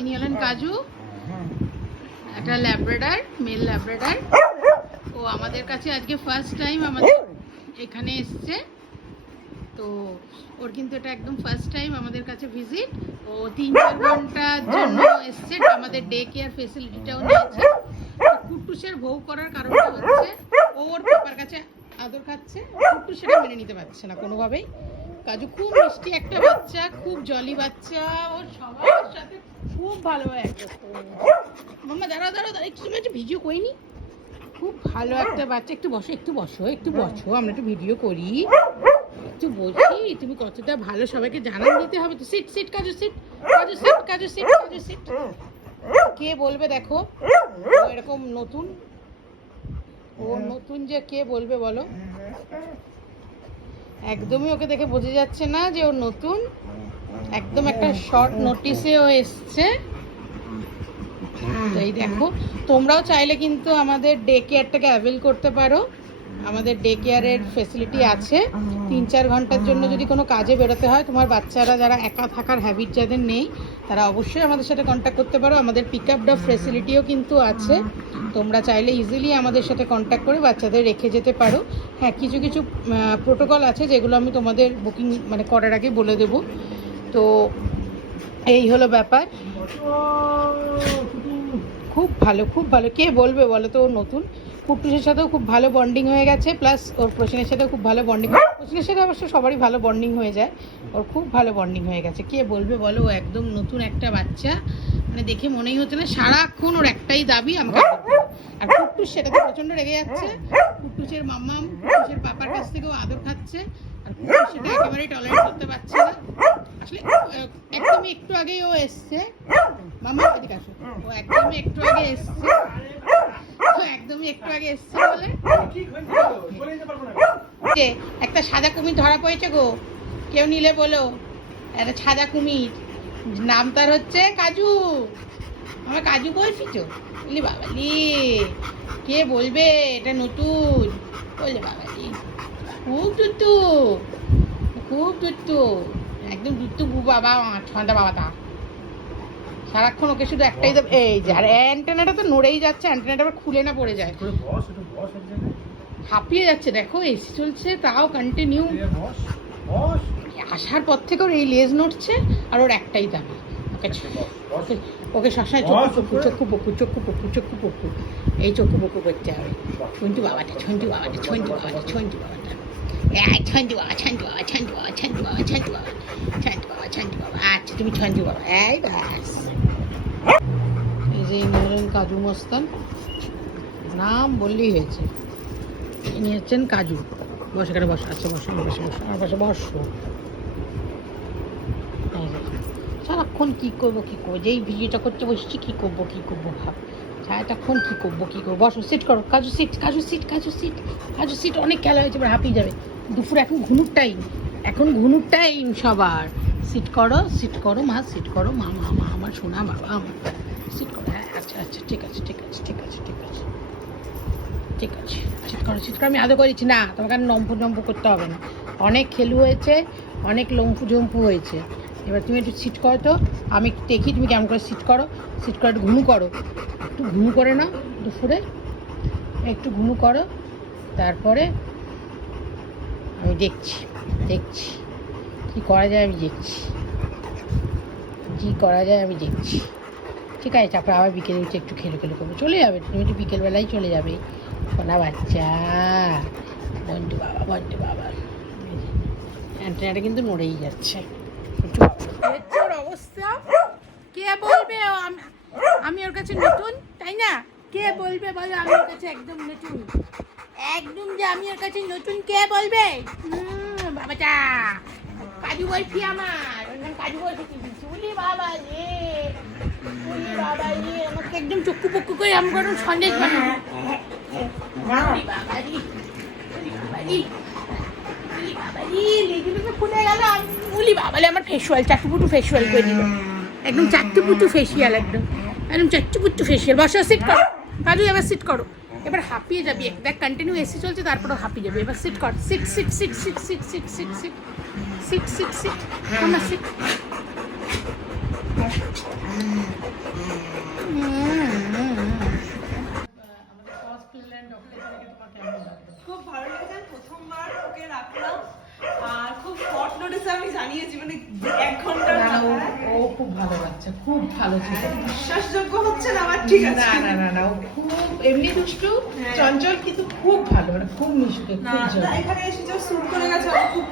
ইনি হলেন কাজু, একটা ল্যাব্রেডার মেল ল্যাব্রেডার ও আমাদের কাছে আজকে ফার্স্ট টাইম আমাদের এখানে এসছে। তো ওর কিন্তু এটা একদম ফার্স্ট টাইম আমাদের কাছে ভিজিট ও তিন চার ঘণ্টার জন্য এসছে। আমাদের ডে কেয়ার ফেসিলিটিটাও নিয়েছে। তো কুট্টুসের ভৌ করার কারণটা হচ্ছে, ও ওর পাপার কাছে আদর খাচ্ছে। কুট্টু সেটা মেনে নিতে পারছে না কোনোভাবেই। কাজু খুব মিষ্টি একটা বাচ্চা, খুব জলি বাচ্চা। ও সবার সাথে ভালো নিয়েছে। মাম্মা একটু একটু ভিডিও করিনি খুব ভালো একটা বাচ্চা। একটু বসো একটু বসো একটু বসো, আমরা একটু ভিডিও করি। একটু বলছি তুমি কতটা ভালো সবাইকে জানান দিতে হবে তো। সিট সিট কাজু সিট কাজু সিট কাজু সিট কাজু সিট কে বলবে দেখো? এরকম নতুন? ও নতুন যে কে বলবে বলো? একদমই ওকে দেখে বোঝা যাচ্ছে না যে ও নতুন। একদম একটা শর্ট নোটিসে ও এসছে। এই দেখো। তোমরাও চাইলে কিন্তু আমাদের ডে কেয়ারটাকে অ্যাভেল করতে পারো। আমাদের ডে কেয়ারের ফেসিলিটি আছে। তিন চার ঘণ্টার জন্য যদি কোনো কাজে বেরোতে হয়, তোমার বাচ্চারা যারা একা থাকার হ্যাবিট যাদের নেই, তারা অবশ্যই আমাদের সাথে কন্ট্যাক্ট করতে পারো। আমাদের পিক আপ ড্রপ ফেসিলিটিও কিন্তু আছে। তোমরা চাইলে ইজিলি আমাদের সাথে কন্ট্যাক্ট করে বাচ্চাদের রেখে যেতে পারো। হ্যাঁ কিছু কিছু প্রোটোকল আছে যেগুলো আমি তোমাদের বুকিং মানে করার আগে বলে দেবো। তো এই হলো ব্যাপার। খুব ভালো খুব ভালো। কে বলবে বলো তো? ও নতুন। কুট্টুসের সাথেও খুব ভালো বন্ডিং হয়ে গেছে প্লাস ওর প্রসেনের সাথেও খুব ভালো বন্ডিং প্রসেনের সাথে অবশ্য সবারই ভালো বন্ডিং হয়ে যায়। ওর খুব ভালো বন্ডিং হয়ে গেছে। কে বলবে বলো? ও একদম নতুন একটা বাচ্চা। মানে দেখে মনেই হচ্ছে না, সারাক্ষণ ওর একটাই দাবি, আমাকে আর কুট্টুস সেটাতে প্রচণ্ড রেগে যাচ্ছে। কুট্টুসের মাম্মাম, কুট্টুসের পাপার কাছ থেকেও আদর খাচ্ছে। আর কুট্টুস সেটা একেবারেই টলারেট করতে পারছে না। আসলে একদমই একটু আগেই ও এসছে। মামা এদিকে আসো। ও একদমই একটু আগে এসছে। একদমই একটু আগে এসছে বলে। একটা সাদা কুমির ধরা পড়েছে গো। কেউ নিলে বলো। একটা সাদা কুমির। নাম তার হচ্ছে কাজু। আমার কাজু বলছি তো। বলি, বাবালি, কে বলবে? এটা নতুন। বললে, বাবালি, খুব দুত্তু খুব দুত্তু একদম দুত্তু বু বাবা ঠান্ডা বাবাটা। সারাক্ষণ ওকে শুধু একটাই দেব এই যে আর অ্যান্টেনাটা তো নড়েই যাচ্ছে অ্যান্টেনাটা আবার খুলে না পড়ে যায়। হাঁপিয়ে যাচ্ছে দেখো এসি চলছে তাও কন্টিনিউ আসার পর থেকে ওর এই লেজ নড়ছে আর ওর একটাই দাবি ওকে ওকে সবসময় চক্ষু পকু চক্ষু পকু চক্ষু পকু চক্ষু পকু। এই চক্ষু পকু করতে হবে। ছন্টু বাবাটা ছন্টু বাবাটা ছন্টু বাবাটা ছন্টু বাবাটা। ছন্টু বাবা ছন্টু বাবা ছন্টু বাবা ছন্টু বাবা ছন্টু বাবা ছন্টু বাবা ছন্টু বাবা আচ্ছা তুমি ছন্টু বাবা এই ব্যাস এই যে ইনি কাজু মস্তান। নাম বললেই হয়েছে। ইনি হচ্ছেন কাজু। বসে, এখানে বসো। আচ্ছা বসো পাশে বসো, আমার পাশে বসো। সারাক্ষণ কী করব কী করব? যেই ভিডিওটা করতে বসছি, কী করব কী করব ভাব। সারাটাক্ষণ কী করব কী করব? বসো সিট করো। কাজু সিট কাজু সিট কাজু সিট কাজু সিট অনেক খেলা হয়েছে, এবার হাঁপিয়ে যাবে। দুপুর এখন ঘুনুর টাইম এখন ঘুনুর টাইম সবার। সিট করো সিট করো, মা সিট করো, মা মা মা, আমার সোনা বাবা আমার সিট করো হ্যাঁ আচ্ছা আচ্ছা ঠিক আছে ঠিক আছে ঠিক আছে ঠিক আছে। ঠিক আছে সিট করো সিট করো, আমি আদৌ করেছি। না, তোমাকে আর লম্ফু জম্পু করতে হবে না। অনেক খেলু হয়েছে, অনেক লম্ফু জম্পু হয়েছে। এবার তুমি একটু সিট করো তো, আমি দেখি তুমি কেমন করে সিট করো। সিট করে একটু ঘুমু করো। একটু ঘুমু করে নাও দুপুরে। একটু ঘুমু করো। তারপরে আমি দেখছি দেখছি। কী করা যায় আমি দেখছি। কী করা যায় আমি দেখছি। ঠিক আছে, তারপরে আবার বিকেলে উঠে একটু খেলে খেলে করব। চলে যাবে, তুমি একটু বিকেলবেলায় চলে যাবে। সোনা বাচ্চা বন্টু বাবা বন্টু বাবা। অ্যান্টেনাটা কিন্তু নড়েই যাচ্ছে। ওর অবস্থা? কে বলবে? আমি ওর কাছে নতুন, তাই না? কে বলবে বলো? আমি ওর কাছে একদম নতুন। একদম যে আমি ওর কাছে নতুন, কে বলবে? বাবাটা। কাজু বলছি আমার। কাজু বলছি চুলি বাবা রে। চুলি বাবা রে। আমাকে একদম চক্কু পক্কু করে আমি কোনো সন্দেশ বানাবো উলি উলি আমার ফেসিয়াল চাট্টুপুটু ফেসিয়াল করে দিল। একদম চাট্টুপুটু ফেসিয়াল একদম। একদম চাট্টুপুটু ফেসিয়াল বসো সিট করো। কাজু, এবার সিট করো। এবার হাঁপিয়ে যাবি। দেখ কন্টিনিউ এসি চলছে তারপরে হাঁপিয়ে যাবে। এবার সিট কর। Sit sit sit sit sit sit sit sit sit, sit, sit. Come and sit. খুব ভালো মানে ও খুব ভালো বাচ্চা খুব ভালো হ্যাঁ, বিশ্বাসযোগ্য হচ্ছে না আমার ঠিক আছে। না না না ও খুব এমনি দুষ্টু হ্যাঁ। চঞ্চল কিন্তু খুব ভালো মানে খুব মিশুকে খুব এখানে এসে যে শুরু করে গেছে খুব